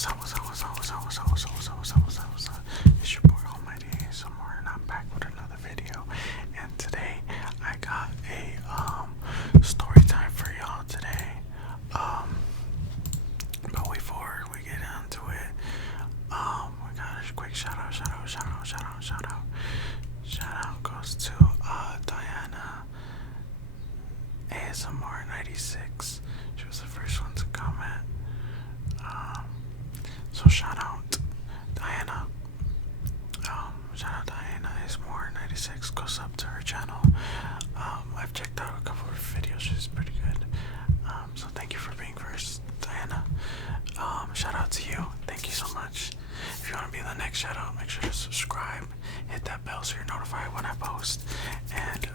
What's up? It's your boy Almighty somewhere, and I'm back with another video. And today I got a story time for y'all today. But before we get into it, we got a quick shout out. Shout out goes to Diana ASMR 96. She was the first one to comment. So shout out Diana. Shout out Diana ASMR 96. Goes up to her channel. I've checked out a couple of her videos. She's pretty good. So thank you for being first, Diana. Shout out to you. Thank you so much. If you want to be the next shout out, make sure to subscribe. Hit that bell so you're notified when I post. And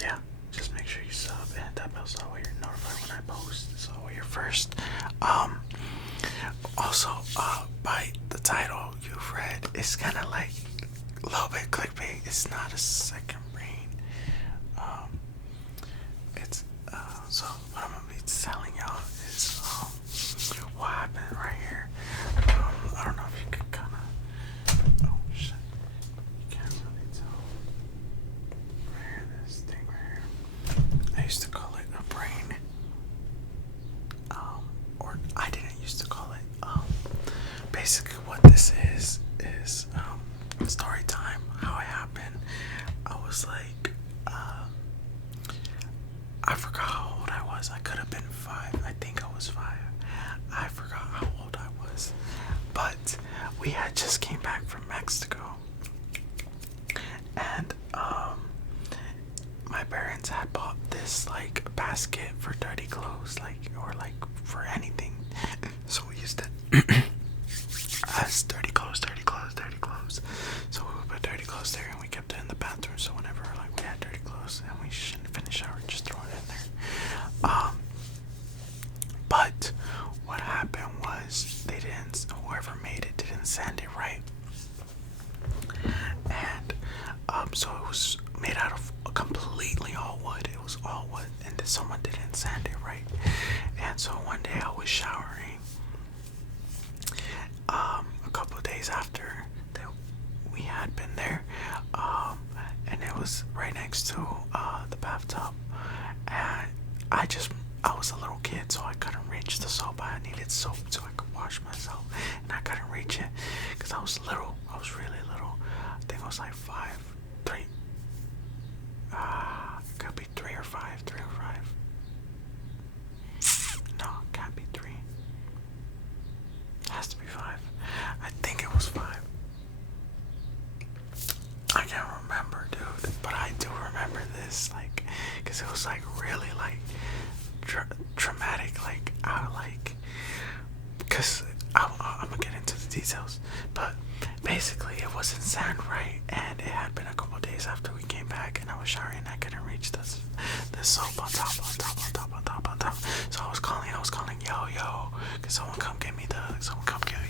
yeah, just make sure you sub and hit that bell so that way you're notified when I post. So you're first. Also, by the title you've read, it's kind of like a little bit clickbait. It's not a second brain. It's so what I'm gonna be telling y'all is what happened right here. I don't know if you could kind of. Oh shit! You can't really tell. Right here, this thing right here. I used to call it a brain. Or I didn't used to call it. Basically, what this is story time. How it happened. I was like, I forgot how old I was. I could have been 5. I think I was 5. I forgot how old I was. But we had just came back from Mexico. And my parents had bought this like basket for dirty clothes, or for anything. So we used to as dirty clothes. So we would put dirty clothes there, and we kept it in the bathroom. So whenever we had dirty clothes and we shouldn't finish our, just throw it in there. But what happened was whoever made it didn't sand it right, and so it was made out of completely all wood. It was all wood, and then someone didn't sand it right. And so one day I was showering. A couple of days after that we had been there, and it was right next to the bathtub, and I was a little kid, so I couldn't reach the soap. I needed soap so I could wash myself, and I couldn't reach it because I was little. I was really little. I think I was like 3. It could be 3 or 5. No, it can't be 3. It has to be 5. I think it was 5. I can't remember, dude, but I do remember this, because it was really traumatic. Because I'm gonna get into the details, but basically it wasn't sand right, and it had been a couple days after we came back, and I was showering, and I couldn't reach this soap on top. So I was calling, yo, can someone come get me someone come get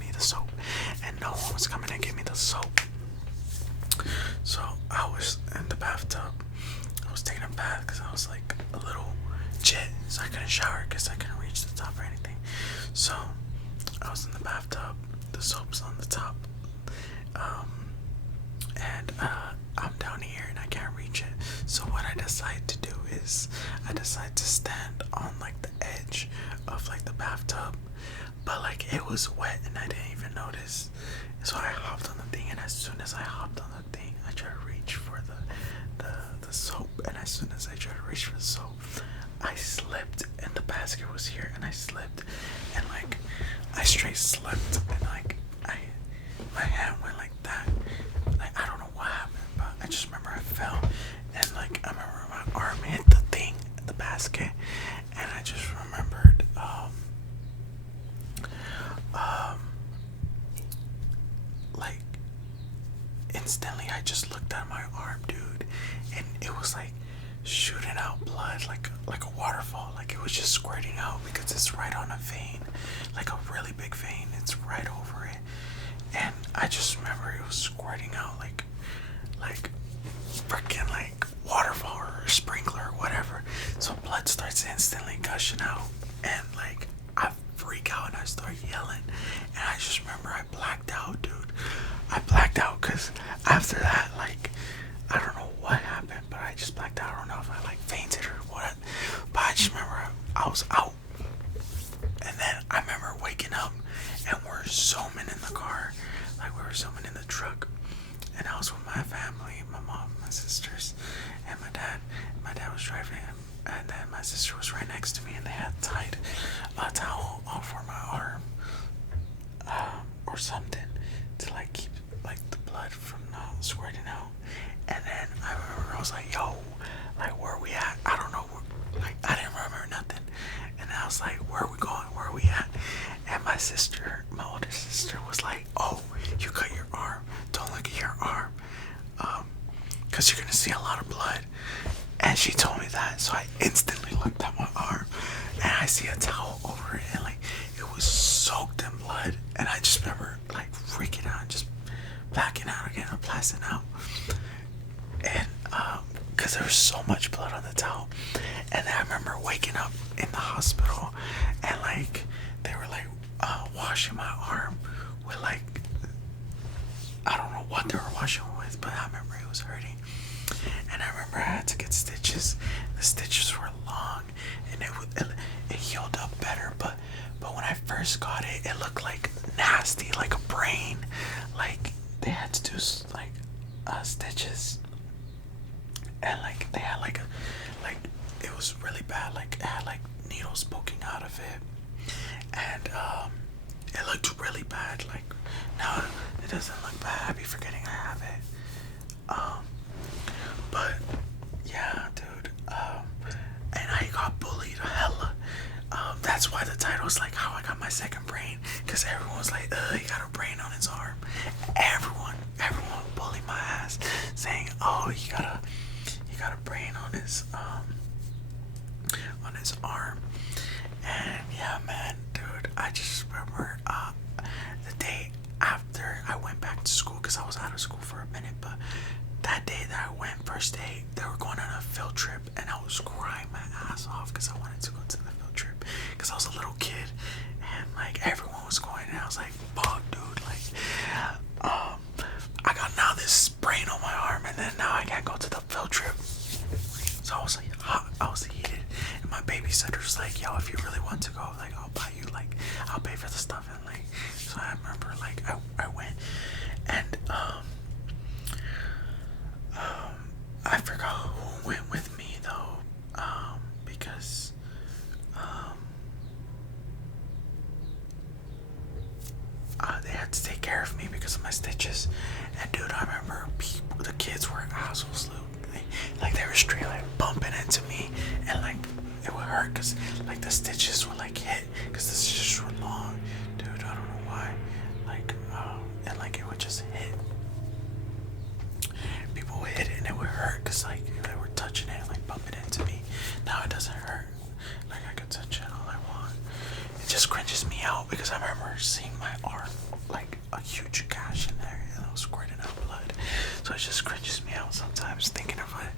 me the soap, and no one was coming to get me the soap. So I was in the bathtub. I was taking a bath because I was like a little jit, so I couldn't shower because I couldn't reach the top or anything. So I was in the bathtub, the soap's on the top, and I'm down here and I can't reach it. So what I decide to do is I decide to stand on the edge of the bathtub, but it was wet and I didn't even notice. So I hopped on the thing, and as soon as I hopped on the thing, I tried to reach for the soap, and as soon as I tried to reach for the soap, I slipped, and the basket was here, and I slipped, and I straight slipped, and my hand went like that. I don't know what happened, but I just remember I fell, and I remember my arm hit the thing, the basket, and I just remembered instantly I just looked at my arm, dude, and it was shooting out blood like a waterfall. It was just squirting out because it's right on a vein, a really big vein. It's right over it, and I just remember it was squirting out like freaking waterfall or a sprinkler or whatever. starts instantly gushing out, and like I freak out and I start yelling, and I just remember I blacked out, dude. I blacked out because after that, like, I don't know what happened, but I just blacked out. I don't know if I like fainted or what, but I just remember I was out, and then I remember waking up, and we're zooming in the car, like we were zooming in the truck, and I was with my family, my mom, my sisters, and my dad. My dad was driving, and then my sister was right next to me, and they had tied a towel over my arm, or something, to like keep like the blood from not squirting out. And then I remember I was like, "Yo, like where are we at? I don't know." Like I didn't remember nothing, and I was like, "Where are we going? Where are we at?" And my sister, my older sister, was like, "Oh, you cut your arm. Don't look at your arm, cause you're gonna see a lot of blood." And she told me that, so I instantly looked at my arm, and I see a towel over it, and like it was soaked in blood. And I just remember like freaking out, just blacking out again, or blasting out, and because there was so much blood on the towel. And then I remember waking up in the hospital, and like they were like washing my arm with like, I don't know what they were washing with, but I remember it was hurting. And I remember I had to get stitches. The stitches were long, and it healed up better. But when I first got it, it looked like nasty, like a brain. Like they had to do like stitches, and like they had like it was really bad. Like it had like needles poking out of it, and it looked really bad. Like now it doesn't look bad. I be forgetting I have it. But yeah, dude. And I got bullied hella. That's why the title's like how I got my second brain, because everyone was like, he got a brain on his arm. Everyone bullied my ass, saying, oh, he got a brain on his arm. And yeah, man, dude, I just remember the day after I went back to school, because I was out of school for a minute, but that day that I went, first day, they were going on a field trip, and I was crying my ass off because I wanted to go to the field trip, because I was a little kid, and like everyone was going, and I was like, fuck, dude, like I got now this brain on my arm, and then now I can't go to the field trip. So I was like hot, I was heated, and my babysitter was like, yo, if you really want to go, like I'll buy you, like I'll pay for the stuff. And like, so I remember like I went, and I forgot who went with me though, because they had to take care of me because of my stitches. And dude, I remember the kids were assholes, like they were straight like bumping into me, and like it would hurt because like the stitches would like hit, because the stitches were long, dude. I don't know why, like and like it would just hit. People would hit it and it would hurt because like they were touching it, like bumping into me. Now it doesn't hurt. Like I can touch it all I want. It just cringes me out because I remember seeing my arm like a huge gash in there, and I was squirting out blood. So it just cringes me out sometimes thinking of it.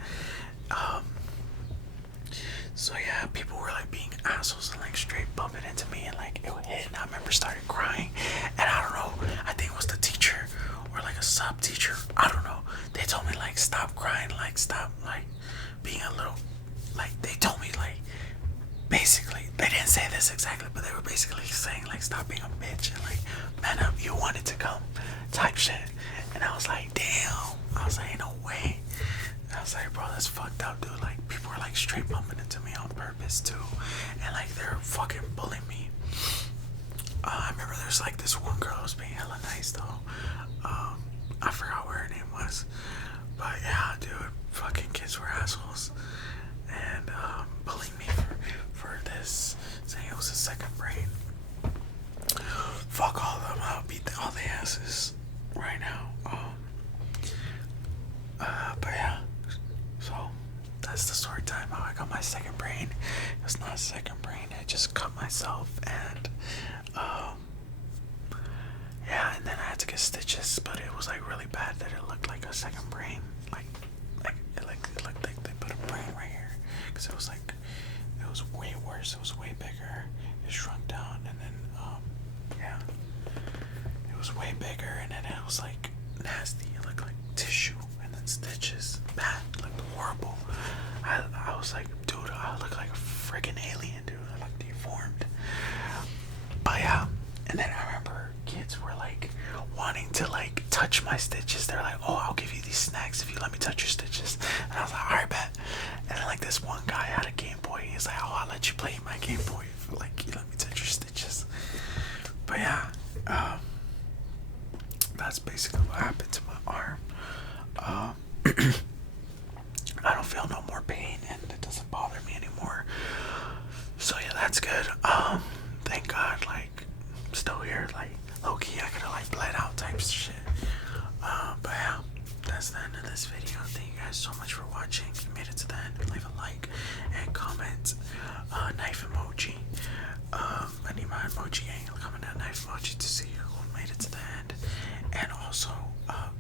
So yeah, people were like being assholes and like straight bumping into me, and like it would hit, and I remember started crying. And I don't know, I think it was the teacher or like a sub teacher, I don't know. They told me like stop crying, like stop like being a little, like they told me like basically, they didn't say this exactly, but they were basically saying like stop being a bitch and like man up, you wanted to come type shit. And I was like, damn. I was like, no way. And I was like, bro, that's fucked up, dude. Like people were like straight bumping into me on purpose too, and like they're fucking bullying me. I remember there's like this one girl who was being hella nice though. I forgot what her name was, but yeah, dude, fucking kids were assholes, and bullying me for this, saying it was a second brain. Fuck all of them. I'll beat all the asses right now. But yeah, so that's the story time how I got my second brain. It's not a second brain, I just cut myself, and yeah, and then I had to get stitches, but it was like really bad that it looked like a second brain, like it looked like they put a brain right here, because it was like, it was first. It was way bigger. It shrunk down, and then yeah, it was way bigger, and then it was like nasty. It looked like tissue, and then stitches. Bad, looked horrible. I was like, dude, I look like a freaking alien, dude. I look deformed. But yeah, and then I remember kids were like wanting to like touch my stitches. They're like, oh, I'll give you these snacks if you let me touch your stitches. And I was like, alright, bet. And then like this one guy had a Game Boy. He's like, oh, I'll let you play my Game Boy if like you let me touch your stitches. But yeah, that's basically what happened to my arm. I don't feel no more pain, and it doesn't bother me anymore. So yeah, that's good. Thank God, like, I'm still here, like, low-key, I could've, like, bled out types of shit. But yeah, that's the end of this video. Thank you guys so much for watching. If you made it to the end, leave a like and comment, knife emoji. I need my emoji gang. Comment a knife emoji to see who made it to the end. And also,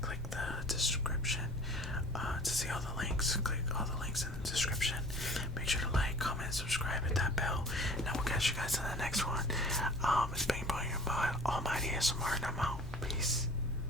click the description, to see all the links. Click all the links in the description. Make sure to like, comment, subscribe, hit that bell. And I will catch you guys in the next one. It's Bang Bang, your almighty ASMR, and I'm out. Peace.